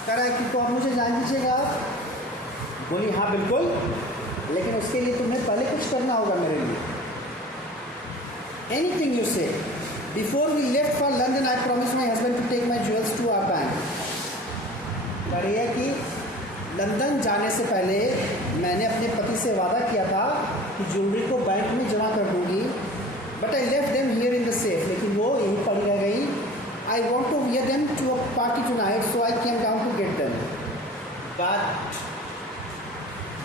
कह रहा है कि तो आप मुझे जान दीजिएगा। बोली हाँ बिल्कुल, लेकिन उसके लिए तुम्हें पहले कुछ करना होगा मेरे लिए। Anything you say. Before we left for London, I promised my husband to take my jewels to our bank. कह रही है कि लंदन जाने से पहले मैंने अपने पति से वादा किया था कि ज्वेलरी को बैंक में जमा कर दूंगी, but I left them here in the safe, लेकिन वो यहीं पड़ी रह गई। I want to wear them to a party tonight, so I came down to get them. But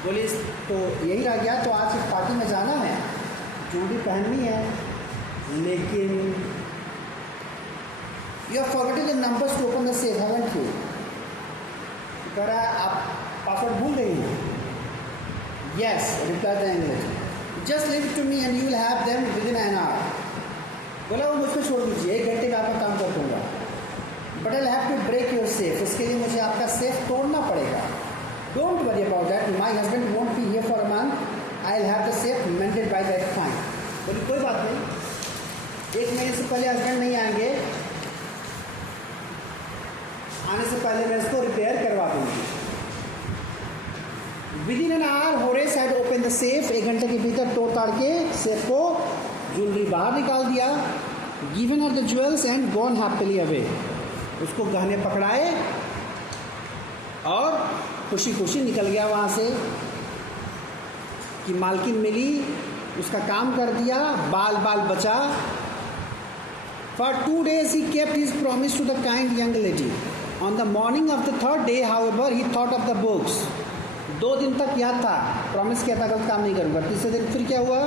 बोली तो यही रह गया, तो आज एक पार्टी में जाना है, ज्वेलरी पहननी है, लेकिन you have forgotten the numbers to open the safe, haven't you? कह रहा है आप पासवर्ड भूल गई हैं? Yes, replied the English. Just leave it to me and you will have them within an hour. बोला वो मुझ पर छोड़ दीजिए, 1 घंटे में आपका काम कर दूँगा। But I'll have to break your safe. इसके लिए मुझे आपका सेफ तोड़ना पड़ेगा। Don't worry about that. My husband won't be here for a month. I'll have the safe mended by that time. बोली कोई बात नहीं, 1 महीने से पहले हस्बैंड नहीं आएंगे, आने से पहले मैं इसको रिपेयर करवा दूँगी। Within an hour, Horace had opened the safe. 1 घंटे के भीतर तोड़ ताड़ के सेफ को ज्वेलरी बाहर निकाल दिया। Given her the jewels and gone happily away. उसको गहने पकड़ाए और खुशी खुशी निकल गया वहाँ से कि मालकिन मिली, उसका काम कर दिया, बाल बाल बचा। For 2 days he kept his promise to the kind young lady. On the morning of the 3rd day, however, he thought of the books. 2 दिन तक याद था, प्रॉमिस किया था गलत काम नहीं करूँगा। तीसरे दिन फिर क्या हुआ?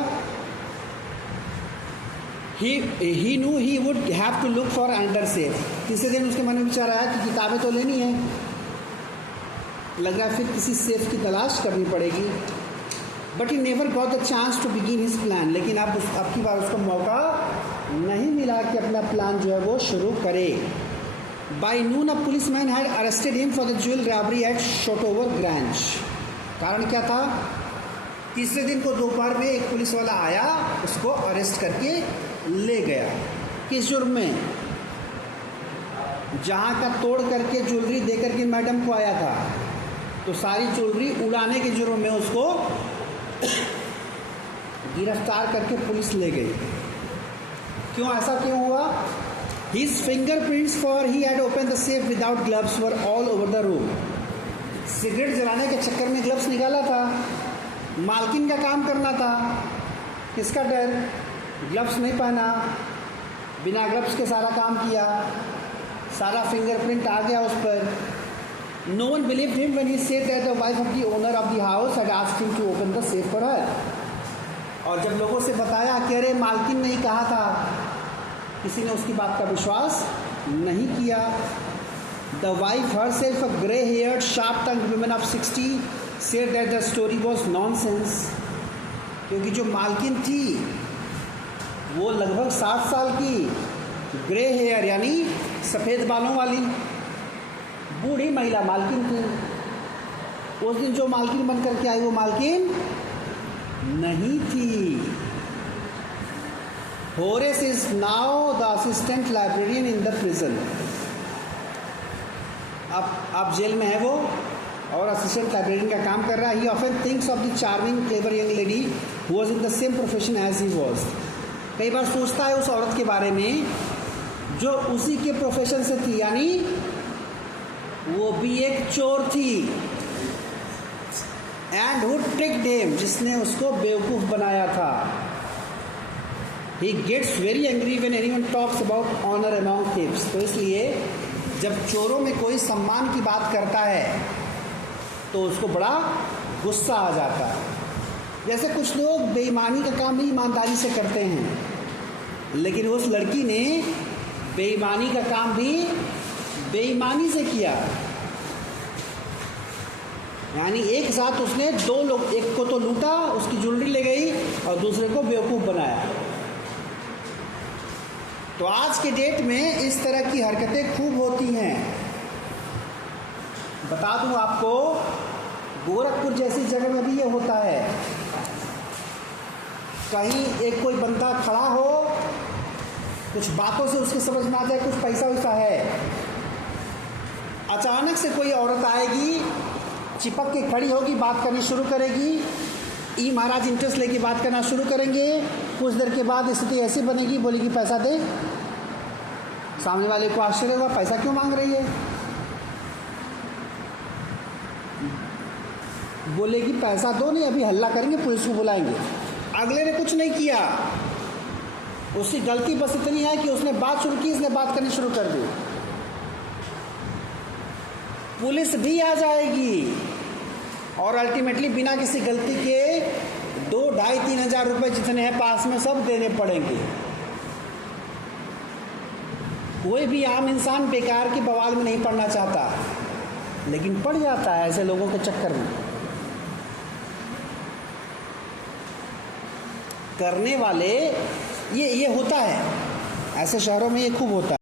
He knew he would have to look for another safe. तीसरे दिन उसके मन में विचार आया कि किताबें तो लेनी है, लग रहा है फिर किसी सेफ की तलाश करनी पड़ेगी। But he never got the chance to begin his plan. लेकिन अब की बार उसको मौका नहीं मिला कि अपना प्लान जो है वो शुरू करे। By noon, a policeman had arrested him for the jewel robbery at Shotover Grange. कारण क्या था? तीसरे दिन को दोपहर में एक पुलिस वाला आया, उसको अरेस्ट करके ले गया। किस जुर्म में? जहाँ का तोड़ करके ज्वेलरी दे करके मैडम को आया था, तो सारी ज्वेलरी उड़ाने के जुर्म में उसको गिरफ्तार करके पुलिस ले गई। क्यों, ऐसा क्यों हुआ? His fingerprints, for he had opened the safe without gloves, were all over the room. Cigarette जलाने के चक्कर में ग्लव्स निकाला था, मालकिन का काम करना था, किसका डर? ग्लव्स नहीं पहना, बिना ग्लव्स के सारा काम किया, सारा फिंगरप्रिंट आ गया उस पर। No one believed him when he said that the wife of the owner of the house had asked him to open the safe for her. और जब लोगों से बताया कि अरे मालकिन ने ही कहा था, किसी ने उसकी बात का विश्वास नहीं किया। The wife herself, a grey-haired, sharp-tongued woman of 60, said that the story was nonsense. क्योंकि जो मालकिन थी वो लगभग 60 साल की, ग्रे हेयर यानी सफ़ेद बालों वाली बूढ़ी महिला मालकिन थी। उस दिन जो मालकिन बन करके आई वो मालकिन नहीं थी। Horace is now the assistant librarian in the prison. अब जेल में है वो, और असिस्टेंट लाइब्रेरियन का काम कर रहा है। He often thinks of the charming clever young lady who was in the same profession as he was. कई बार सोचता है उस औरत के बारे में जो उसी के प्रोफेशन से थी, यानी वो भी एक चोर थी। एंड हु ट्रिक्ड हिम, जिसने उसको बेवकूफ़ बनाया था। He gets very angry when anyone talks about honour among thieves. तो इसलिए जब चोरों में कोई सम्मान की बात करता है तो उसको बड़ा गुस्सा आ जाता है। जैसे कुछ लोग बेईमानी का काम भी ईमानदारी से करते हैं, लेकिन उस लड़की ने बेईमानी का काम भी बेईमानी से किया। यानी एक साथ उसने दो लोग, एक को तो लूटा, उसकी ज्वेलरी ले गई, और दूसरे को बेवकूफ़ बनाया। तो आज के डेट में इस तरह की हरकतें खूब होती हैं। बता दूं आपको, गोरखपुर जैसी जगह में भी ये होता है। कहीं एक कोई बंदा खड़ा हो, कुछ बातों से उसके समझ में आ जाए कुछ पैसा वैसा है, अचानक से कोई औरत आएगी, चिपक के खड़ी होगी, बात करनी शुरू करेगी। ई महाराज इंटरेस्ट लेके बात करना शुरू करेंगे। कुछ देर के बाद स्थिति ऐसी बनेगी, बोलेगी पैसा दे। सामने वाले को आश्चर्य होगा, पैसा क्यों मांग रही है? बोलेगी पैसा दो, नहीं अभी हल्ला करेंगे, पुलिस को बुलाएंगे। अगले ने कुछ नहीं किया, उसकी गलती बस इतनी है कि उसने बात शुरू की, इसने बात करनी शुरू कर दी। पुलिस भी आ जाएगी और अल्टीमेटली बिना किसी गलती के 2, 2.5, 3 हज़ार रुपये जितने हैं पास में सब देने पड़ेंगे। कोई भी आम इंसान बेकार के बवाल में नहीं पड़ना चाहता, लेकिन पड़ जाता है ऐसे लोगों के चक्कर में। करने वाले ये होता है, ऐसे शहरों में ये खूब होता है।